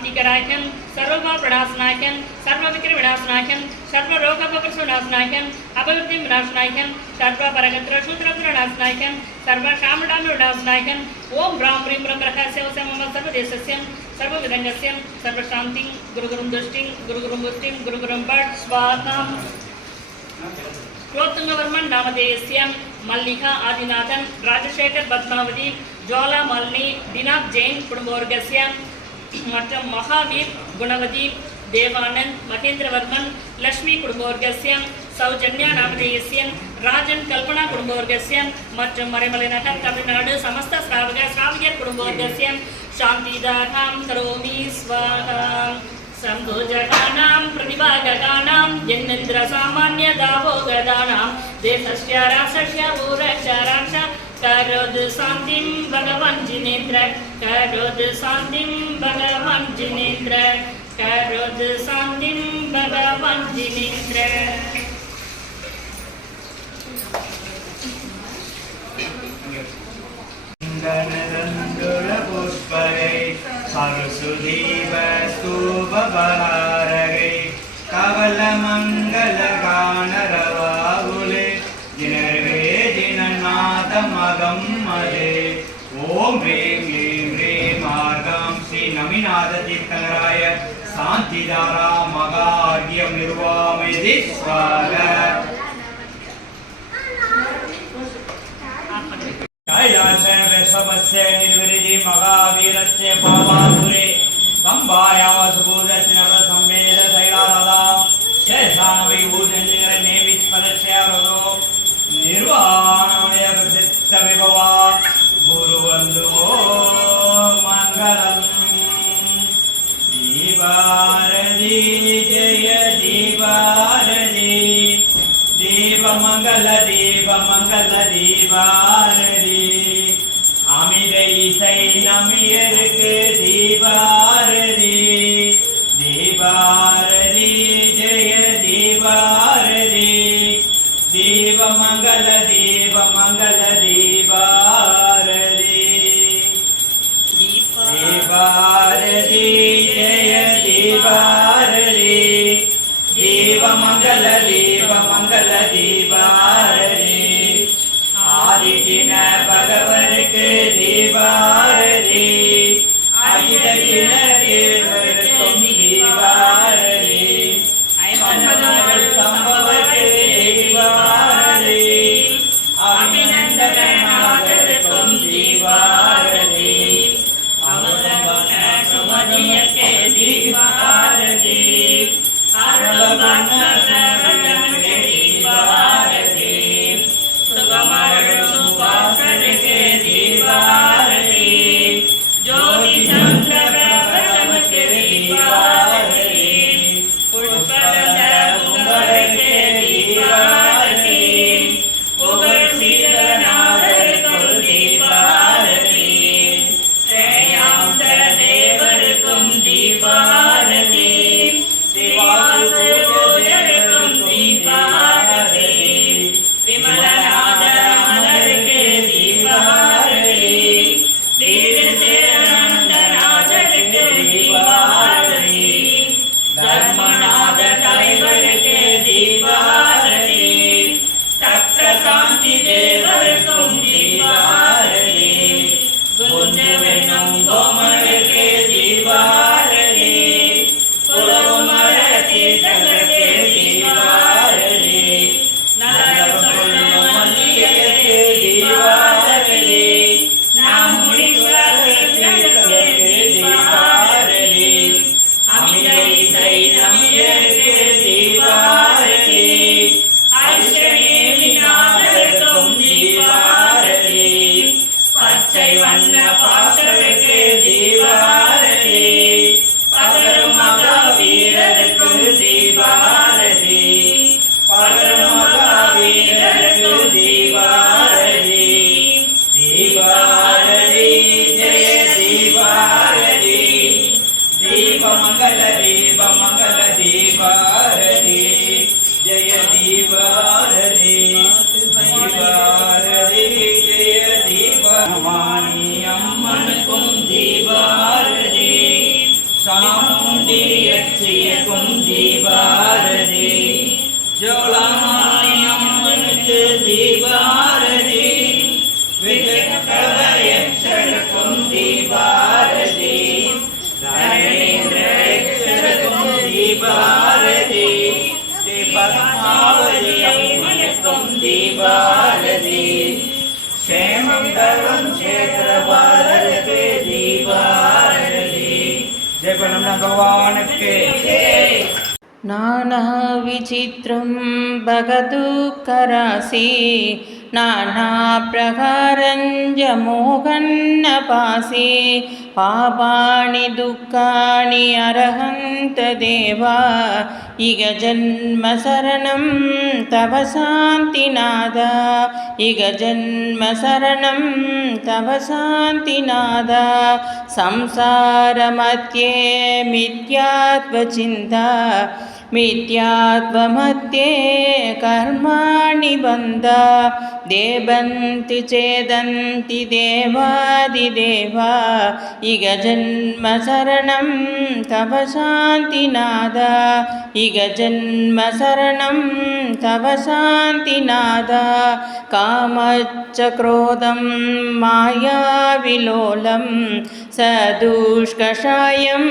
शांतिकराख्यं सर्वपापनाशनाख्यं सर्वविक्रमनाशनाख्यं सर्वरोगपप्रशनाशनाख्यं अपवृत्तिं विनाशनाख्यं सर्वपरगत्रशूद्रपुरनाशनाख्यं सर्वशामडामविनाशनाख्यं ओम ब्रां प्रीं ब्रह्म रहस्यं मम सर्वदेशस्यं सर्वविदङ्गस्यं सर्वशान्तिं गुरुगुरुं दुष्टिं गुरुगुरुं पुष्टिं गुरुगुरुं पट् स्वाहा क्लोत्तुंगवर्मन् नामधेयस्य मल्लिका आदिनाथन राजशेखर पद्मावती ज्वाला मालिनी दिनाथ जैन कुटुंबवर्गस्य மற்றும் महावीर गुणवती देवानंद महेंद्रवर्मन लक्ष्मी कुटुंबवर्गस्य सौजन्या नामधेयस्य राजन कल्पना कुटुंबवर्गस्य மற்றும் மறைமலை நகர் தமிழ்நாடு समस्त श्रावकर कुटुंबवर्गस्य शांतिदातां करोमि स्वाहा संभोजकानां प्रतिभागकानां जन्मेन्द्र सामान्य दावोगदानां देशस्य राष्ट्रस्य ऊरक्षरांश करोद शान्तिं भगवान् जिनेन्द्र करोद शान्तिं भगवान् जिनेन्द्र करोद शान्तिं भगवान् जिनेन्द्र पुष्पगै सरस्वतीवस्तुभहारगै कवलमङ्गलगानरवाहुले जिनर्वे जिननाथमगं मदे ओम ह्रीं क्लीं ह्रीं मार्गं श्री नमिनाथ तीर्थंकराय शांतिधारा मगार्घ्यं निर्वामयति स्वाहा कैलासवस्य निर्विरिधि महावीरस्य पावाधुरे संभायावसुभूतचिनव संवेद शैलारदा शेषानविभूतेन्द्रिय नेविस्पदस्य रोदो निर्वाणमय प्रसिद्ध विभवा गुरुवन्दो मङ्गलम् दीपारती जय दीपारती दीपमङ्गल दीपमङ्गल दीपारती अमिதை இசை நமியருக்கு தீபாரதி தீபாரதி ஜெய தீபாரதி தீபமங்கல தீபமங்கல தீபாரதி தீபாரதி ஜெய தீபாரதி தீபமங்கல தீபமங்கல தீபாரதி आदिजिन भगवருக்கு தீபாரதி அகிலஜின தேவருக்கும் தீபாரதி ஐம்பதங்கள் சம்பவருக்கு தீபாரதி அபிநந்தகநாதருக்கும் தீபாரதி அமுதவன சுமதியருக்கு தீபாரதி அருளவன சரவணனுக்கு தீபாரதி सुपासनके दीपारती ज्योति चंद्र प्रकाशमके दीपारती पुष्पलता कुंभरके दीपारती पुगड़ सिद्धनाथरको दीपारती श्रेयांस देवरकुम दीपारती श्रीवास पूजरकुम दीपारती विमला दीपारती विचक्रवयक्षरकुं दीपारती नरेन्द्रयक्षरकुं दीपारती पद्मावतीयं दीपारती क्षेमं सर्वं क्षेत्रपालके दीपारती जय बोलो भगवान के नाना विचित्रं भगदुःखराशि नाना प्रकारञ्च मोहन्नपासि पापानि दुःखानि अर्हन्त देवा इह जन्म शरणं तव शान्तिनाद इह जन्म शरणं तव शान्तिनाद संसारमध्ये मिथ्यात्वचिन्ता मिथ्यात्वमध्ये कर्माणि बन्ध देवन्ति चेदन्ति देवादिदेवा इह जन्म शरणं तव शान्तिनाद इह जन्म शरणं तव शान्तिनाद कामच्च क्रोधं मायाविलोलं सदुष्कषायम्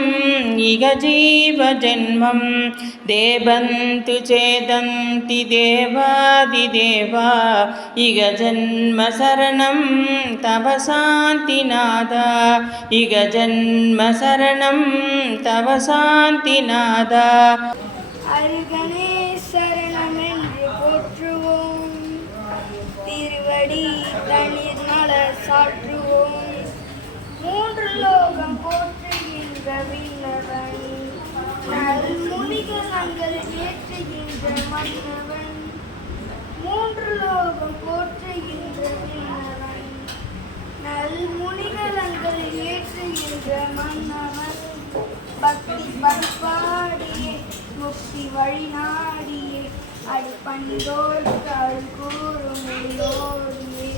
इह जीवजन्मं देवन्तु चेदन्ति देवादिदेवा इह जन्म शरणं तव शान्तिनाद इह जन्म शरणं तव शान्तिनाद அருகனே சரணமென்று போற்றுவோம் திருவடி தண்ணீர் நல சாற்றுவோம் மூன்று லோகம் போற்றுகின்ற விண்ணவன் நல்முனிகரங்கள் ஏற்றுகின்ற மன்னவன் மூன்று லோகம் போற்றுகின்ற விண்ணவன் நல்முனிகரங்கள் ஏற்றுகின்ற மன்னவன் பக்தி பண்பாடியே முக்தி வழி நாடியே அடிப்பணிதோர்க்கு அருள் கூறும் எல்லோருமே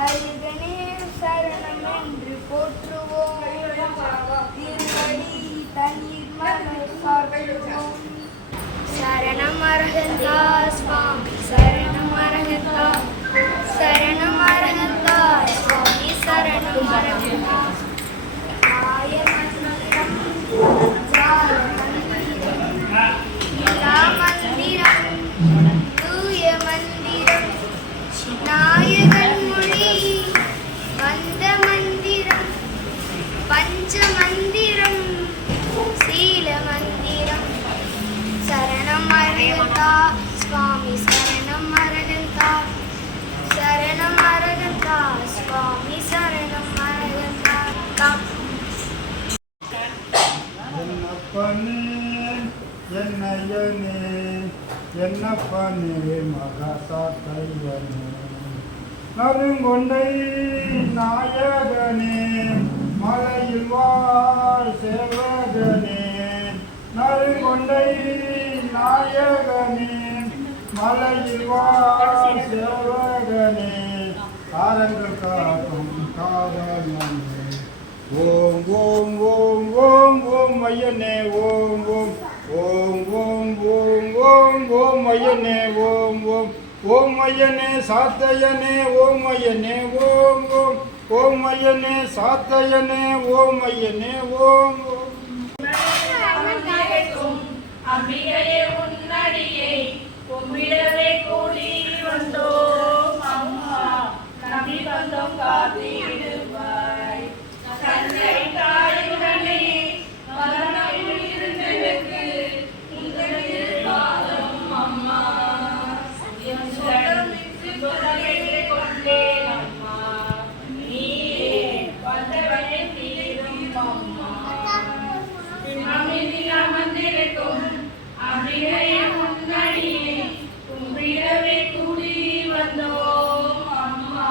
அருகனே சரணம் என்று போற்றுவோம் திருவடி தண்ணீர் மலர் சாற்றுவோம் சரணம் அரகந்தா சுவாமி சரணம் அரகந்தா சரணம் அரகந்தா சுவாமி சரணம் அரகந்தா ஆய மந்திரம் ஜால மந்திரம் இலா மந்திரம் தூய மந்திரம் நாயகன் மொழி வந்த மந்திரம் பஞ்ச மந்திரம் சீல மந்திரம் சரணம் அரகந்தா சுவாமி சரணம் அரகந்தா சரணம் அரகந்தா சுவாமி சரணம் அரகந்தா என்னப்பனே மகசாத்தையனே நறுங்கொண்டை நாயகனே மலையில் வாழ் சேவகனே நறுங்கொண்டை நாயகனே மலையில் வாழ் சேவகனே காரங்கள் காக்கும் காரணமே ஓம் ஓம் ஓம் ஓம் ஓம் ஐயனே ஓம் ஓம் ஓம் ஓம் ஓம் ஓம் ஓம் ஐயனே ஓம் ஓம் ஓம் ஐயனே சாத்தையனே ஓம் ஐயனே ஓம் ஓம் ஓம் ஐயனே சாத்தையனே ஓம் ஐயனே ஓம் ஓம் அம்பிகையே உன்னடியை கும்பிடவே கூடி வந்தோம் அம்மா நம்பி வந்தோம் காத்திடுவாய் தந்தை தாயுடனே மரணம் இருந்தனுக்கு உங்கள் பாதம் அம்மா என் சுடமிட்டு தொலைவிட்டு கொண்டேன் அம்மா நீயே வந்தவனே தீரும் அம்மா அமைதி அமர்ந்திருக்கும் அம்பிகையே உன்னடியை கும்பிடவே கூடி வந்தோம் அம்மா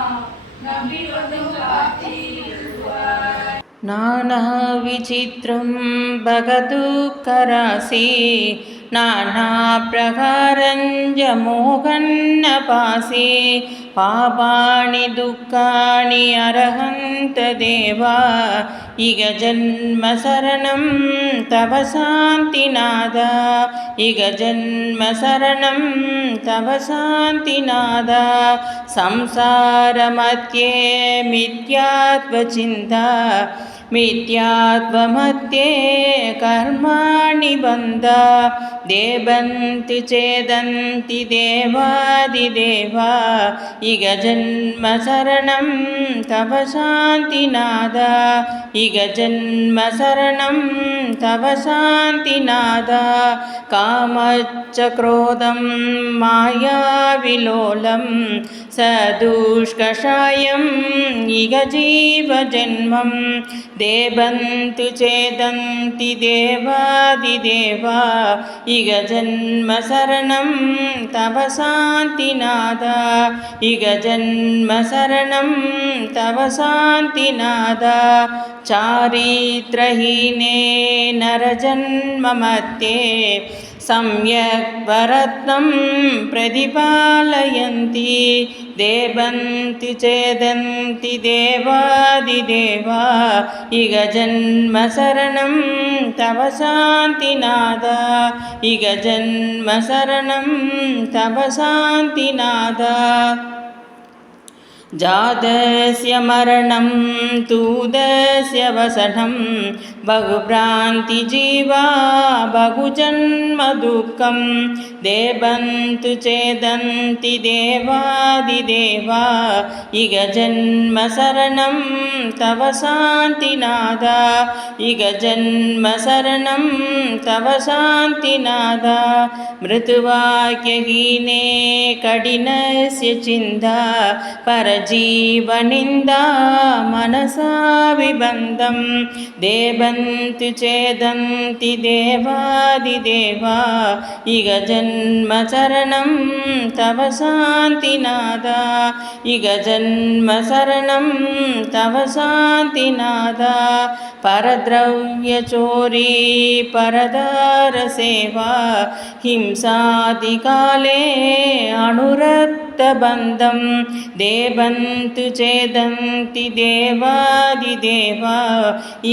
நம்பி வந்தோம் காத்திடுவாய் नाना विचित्रं भगदुःखराशि नानाप्रकारञ्च मोहन्न पासे पापानि दुःखानि अर्हन्त देवा इग जन्म शरणं तव शान्तिनाद इग जन्म शरणं तव शान्तिनाद संसारमध्ये मिथ्यात्वचिन्ता मिथ्यात्वमध्ये कर्माणि बन्ध देबन्ति चेदन्ति देवादिदेवा इग जन्म शरणं तव शान्तिनाद इग जन्म शरणं तव शान्तिनाद कामच्च क्रोधं मायाविलोलं सदुष्कषायम् इग जीवजन्मं देबन्तु चेदन्ति देवादिदेवा इग जन्म शरणं तव शान्तिनाद इग जन्म शरणं तव शान्तिनाद चारित्रहीने नरजन्ममध्ये सम्यक् वरत्नं प्रतिपालयन्ति देबन्ति चेदन्ति देवादिदेवा इग जन्म शरणं तव शान्तिनाद इग जन्म शरणं तव शान्तिनाद जातस्य मरणं तूदस्य वसनं बहुभ्रान्तिजीवा बहुजन्मदुःखं देबन्तु चेदन्ति देवादिदेवा इग जन्म शरणं तव शान्तिनाद इग जन्म शरणं तव शान्तिनाद मृत्युवाक्यहीने कठिनस्य चिन्ता परजीवनिन्दा मनसा विबन्धं देबन्ति चेदन्ति देवादिदेवा इग जन्म शरणं तव शान्तिनाद इग जन्म शरणं तव शान्तिनाद परद्रव्यचोरी परदारसेवा हिंसादिकाले अनुरक्तबन्धं देबन्तु चेदन्ति देवादिदेवा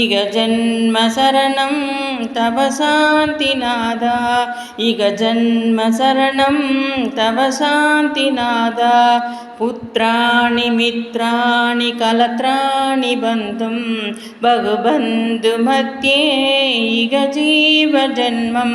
इग जन्म शरणं तव शान्तिनाद इग जन्म शरणं तव शान्तिनाद पुत्राणि मित्राणि कलत्राणि बन्धुं बहुबन्धुमध्ये इग जीवजन्मं